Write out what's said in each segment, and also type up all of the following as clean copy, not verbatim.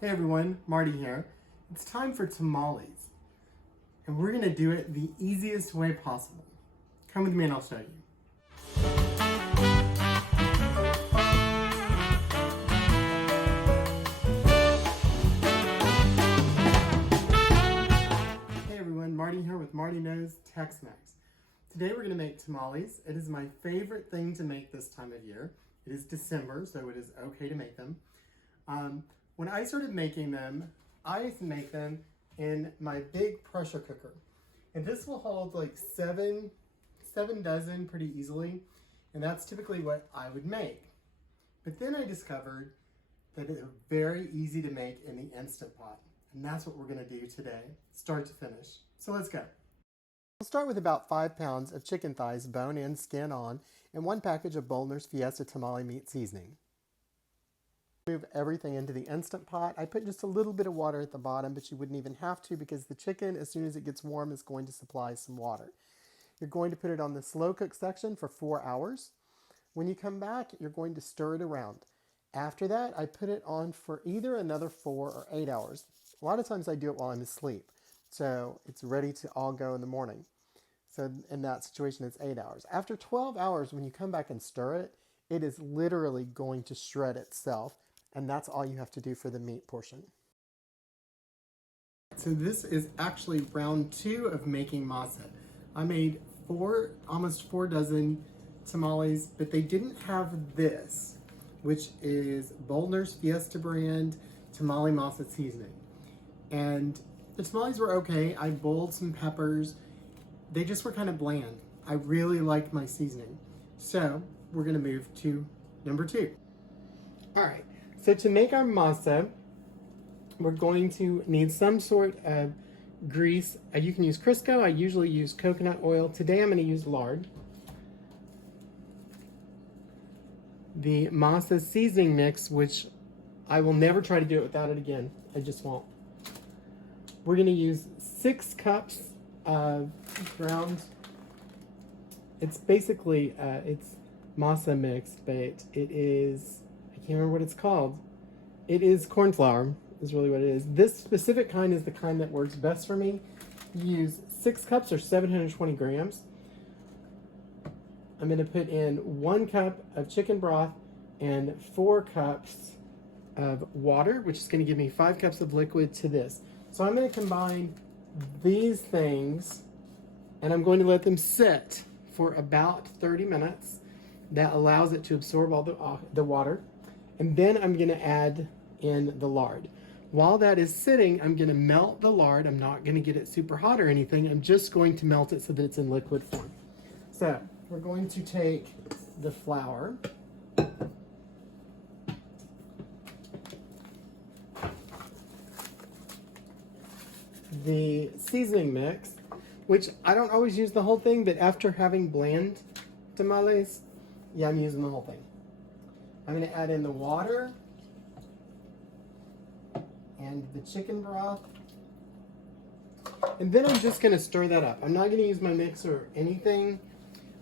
Hey everyone, Marty here. It's time for tamales, and we're gonna do it the easiest way possible. Come with me and I'll show you. Hey everyone, Marty here with Marty Knows Tex-Mex. Today we're gonna make tamales. It is my favorite thing to make this time of year. It is December, so it is okay to make them. When I started making them, I used to make them in my big pressure cooker. And this will hold like seven dozen pretty easily. And that's typically what I would make. But then I discovered that it's very easy to make in the Instant Pot. And that's what we're gonna do today, start to finish. So let's go. We'll start with about 5 pounds of chicken thighs, bone in, skin on, and 1 package of Boulder's Fiesta Tamale Meat Seasoning. Move everything into the Instant Pot. I put just a little bit of water at the bottom, but you wouldn't even have to because the chicken, as soon as it gets warm, is going to supply some water. You're going to put it on the slow cook section for 4 hours. When you come back, you're going to stir it around. After that, I put it on for either another 4 or 8 hours. A lot of times I do it while I'm asleep, so it's ready to all go in the morning. So in that situation, it's 8 hours. After 12 hours, when you come back and stir it, it is literally going to shred itself. And that's all you have to do for the meat portion. So this is actually round 2 of making masa. I made almost 4 dozen tamales, but they didn't have this, which is Boulder's Fiesta brand tamale masa seasoning. And the tamales were okay. I boiled some peppers. They just were kind of bland. I really liked my seasoning. So we're gonna move to number 2. All right. So to make our masa, we're going to need some sort of grease. You can use Crisco. I usually use coconut oil. Today I'm going to use lard. The masa seasoning mix, which I will never try to do it without it again. I just won't. We're going to use 6 cups of ground. It's basically, it's masa mix, but it is... I can't remember what it's called. It is corn flour, is really what it is. This specific kind is the kind that works best for me. You use 6 cups or 720 grams. I'm going to put in 1 cup of chicken broth and 4 cups of water, which is going to give me 5 cups of liquid to this. So I'm going to combine these things and I'm going to let them sit for about 30 minutes. That allows it to absorb all the water. And then I'm going to add in the lard. While that is sitting, I'm going to melt the lard. I'm not going to get it super hot or anything. I'm just going to melt it so that it's in liquid form. So we're going to take the flour. The seasoning mix, which I don't always use the whole thing, but after having bland tamales, yeah, I'm using the whole thing. I'm going to add in the water and the chicken broth. And then I'm just going to stir that up. I'm not going to use my mixer or anything.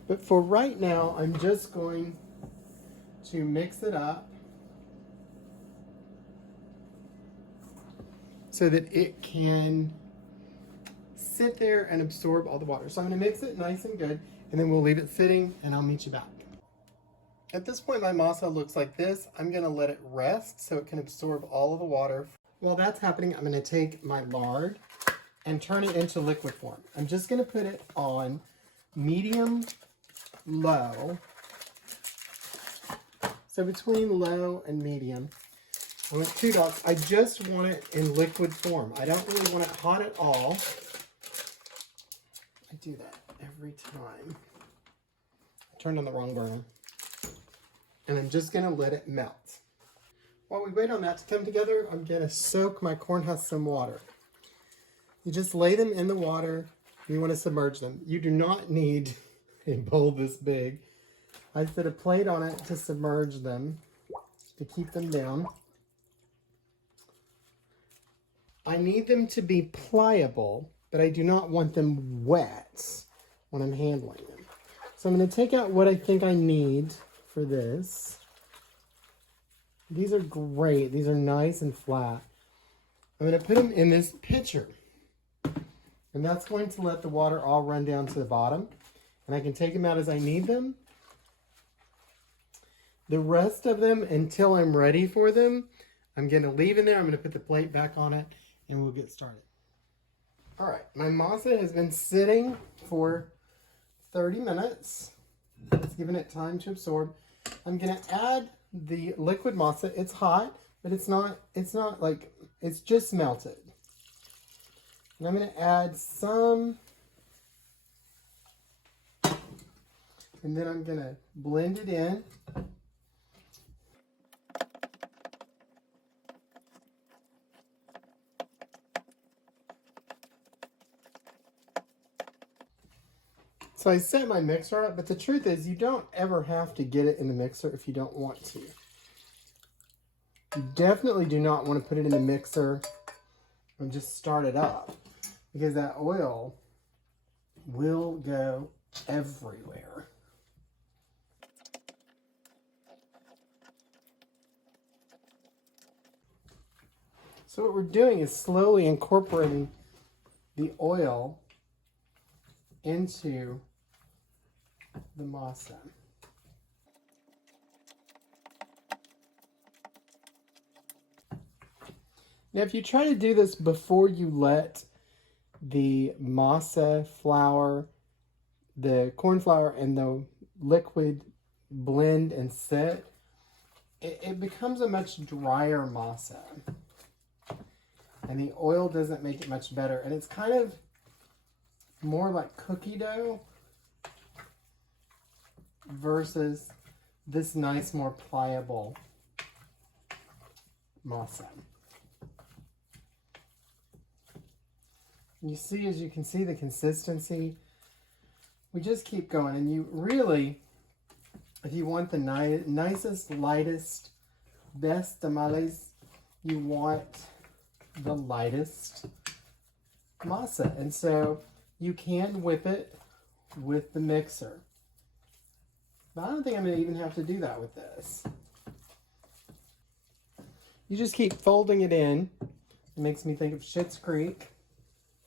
But for right now, I'm just going to mix it up so that it can sit there and absorb all the water. So I'm going to mix it nice and good, and then we'll leave it sitting, and I'll meet you back. At this point, my masa looks like this. I'm going to let it rest so it can absorb all of the water. While that's happening, I'm going to take my lard and turn it into liquid form. I'm just going to put it on medium-low. So between low and medium. I went 2 dots. I just want it in liquid form. I don't really want it hot at all. I do that every time. I turned on the wrong burner. And I'm just going to let it melt. While we wait on that to come together, I'm going to soak my corn husks in water. You just lay them in the water, and you want to submerge them. You do not need a bowl this big. I put a plate on it to submerge them, to keep them down. I need them to be pliable, but I do not want them wet when I'm handling them. So I'm going to take out what I think I need for this. These are great. These are nice and flat. I'm going to put them in this pitcher. And that's going to let the water all run down to the bottom. And I can take them out as I need them. The rest of them, until I'm ready for them, I'm going to leave in there. I'm going to put the plate back on it and we'll get started. All right, my masa has been sitting for 30 minutes. It's given it time to absorb. I'm going to add the liquid masa. It's hot, but it's not like, it's just melted. And I'm going to add some, and then I'm going to blend it in. So I set my mixer up, but the truth is you don't ever have to get it in the mixer if you don't want to. You definitely do not want to put it in the mixer and just start it up, because that oil will go everywhere. So what we're doing is slowly incorporating the oil into the masa. Now, if you try to do this before you let the masa flour, the corn flour, and the liquid blend and sit, it becomes a much drier masa. And the oil doesn't make it much better. And it's kind of more like cookie dough versus this nice, more pliable masa. You see, as you can see, the consistency. We just keep going, and you really, if you want the nicest, lightest, best tamales, you want the lightest masa. And so you can whip it with the mixer. But I don't think I'm going to even have to do that with this. You just keep folding it in. It makes me think of Schitt's Creek.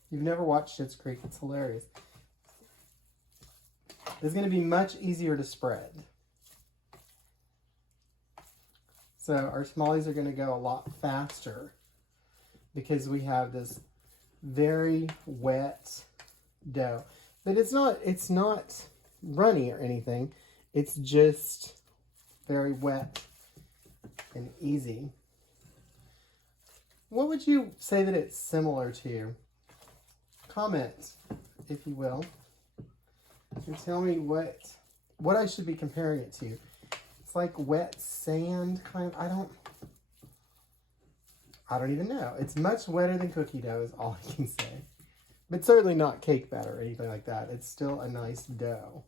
You've never watched Schitt's Creek. It's hilarious. It's going to be much easier to spread. So our tamales are going to go a lot faster because we have this very wet dough. But it's not runny or anything. It's just very wet and easy. What would you say that it's similar to? Comment, if you will, and tell me what I should be comparing it to. It's like wet sand, kind of. I don't even know. It's much wetter than cookie dough is all I can say. But certainly not cake batter or anything like that. It's still a nice dough.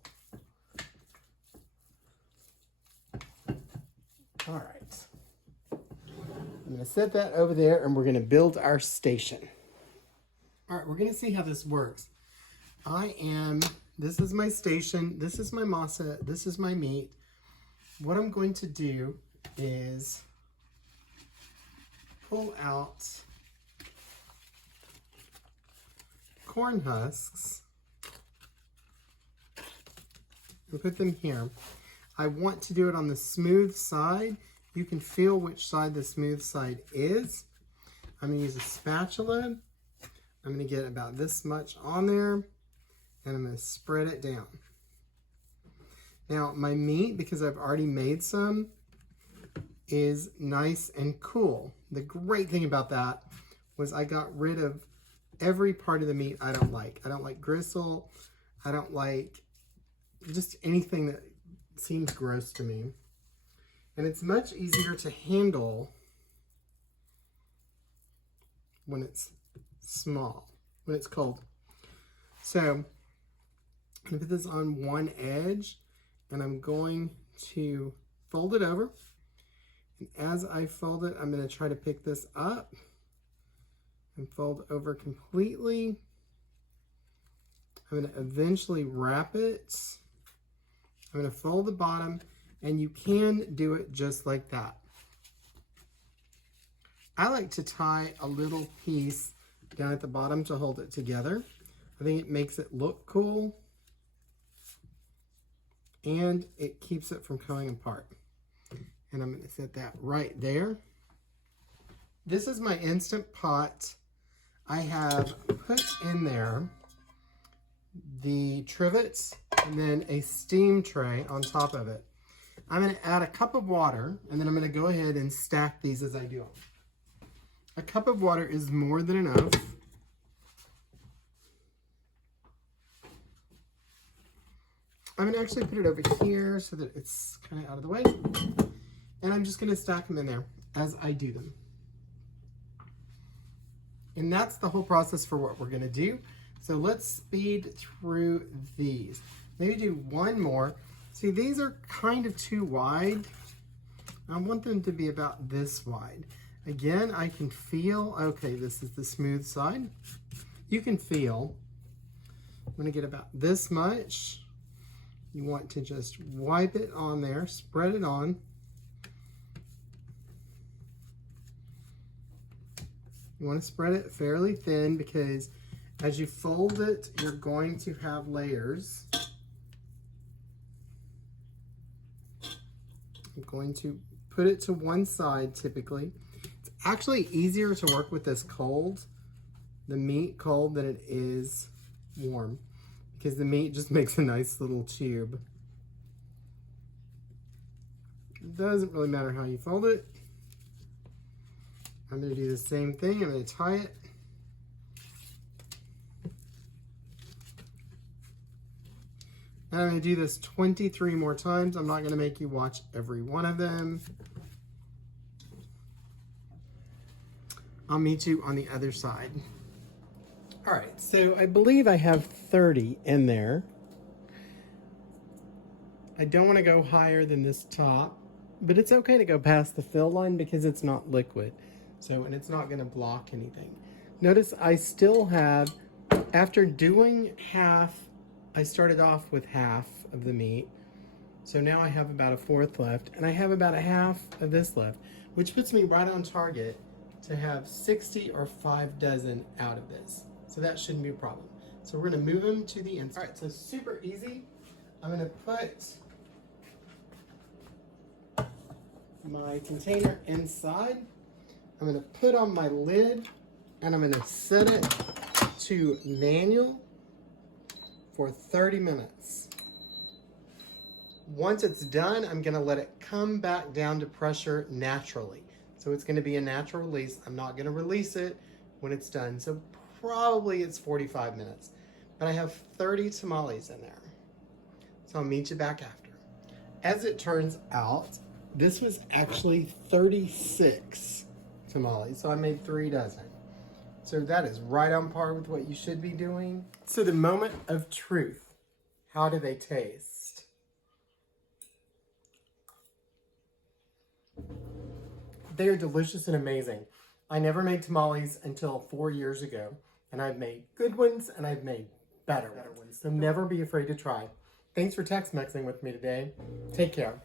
All right. I'm going to set that over there and we're going to build our station. All right, we're going to see how this works. This is my station, this is my masa, this is my meat. What I'm going to do is pull out corn husks and put them here. I want to do it on the smooth side. You can feel which side the smooth side is. I'm going to use a spatula. I'm going to get about this much on there, and I'm going to spread it down. Now, my meat, because I've already made some, is nice and cool. The great thing about that was I got rid of every part of the meat I don't like. I don't like gristle. I don't like just anything that seems gross to me. And it's much easier to handle when it's small, when it's cold. So I'm going to put this on one edge and I'm going to fold it over. And as I fold it, I'm going to try to pick this up and fold over completely. I'm going to eventually wrap it. I'm going to fold the bottom, and you can do it just like that. I like to tie a little piece down at the bottom to hold it together. I think it makes it look cool and it keeps it from coming apart. And I'm going to set that right there. This is my Instant Pot. I have put in there the trivets and then a steam tray on top of it. I'm going to add a cup of water and then I'm going to go ahead and stack these as I do them. A cup of water is more than enough. I'm going to actually put it over here so that it's kind of out of the way. And I'm just going to stack them in there as I do them. And that's the whole process for what we're going to do. So let's speed through these. Maybe do one more. See, these are kind of too wide. I want them to be about this wide. Again, I can feel, okay, this is the smooth side. You can feel, I'm going to get about this much. You want to just wipe it on there, spread it on. You want to spread it fairly thin because as you fold it, you're going to have layers. I'm going to put it to one side typically. It's actually easier to work with this cold, the meat cold, than it is warm because the meat just makes a nice little tube. It doesn't really matter how you fold it. I'm going to do the same thing. I'm going to tie it. And I'm going to do this 23 more times. I'm not going to make you watch every one of them. I'll meet you on the other side. All right, so I believe I have 30 in there. I don't want to go higher than this top, but it's okay to go past the fill line because it's not liquid. So, and it's not going to block anything. Notice I still have, after doing half, I started off with half of the meat. So now I have about a fourth left, and I have about a half of this left, which puts me right on target to have 60 or 5 dozen out of this. So that shouldn't be a problem. So we're going to move them to the inside. All right, so super easy. I'm going to put my container inside. I'm going to put on my lid and I'm going to set it to manual for 30 minutes. Once it's done, I'm going to let it come back down to pressure naturally. So it's going to be a natural release. I'm not going to release it when it's done. So probably it's 45 minutes. But I have 30 tamales in there. So I'll meet you back after. As it turns out, this was actually 36 tamales. So I made 3 dozen. So that is right on par with what you should be doing. So the moment of truth. How do they taste? They are delicious and amazing. I never made tamales until 4 years ago. And I've made good ones and I've made better ones. So never be afraid to try. Thanks for Tex-Mexing with me today. Take care.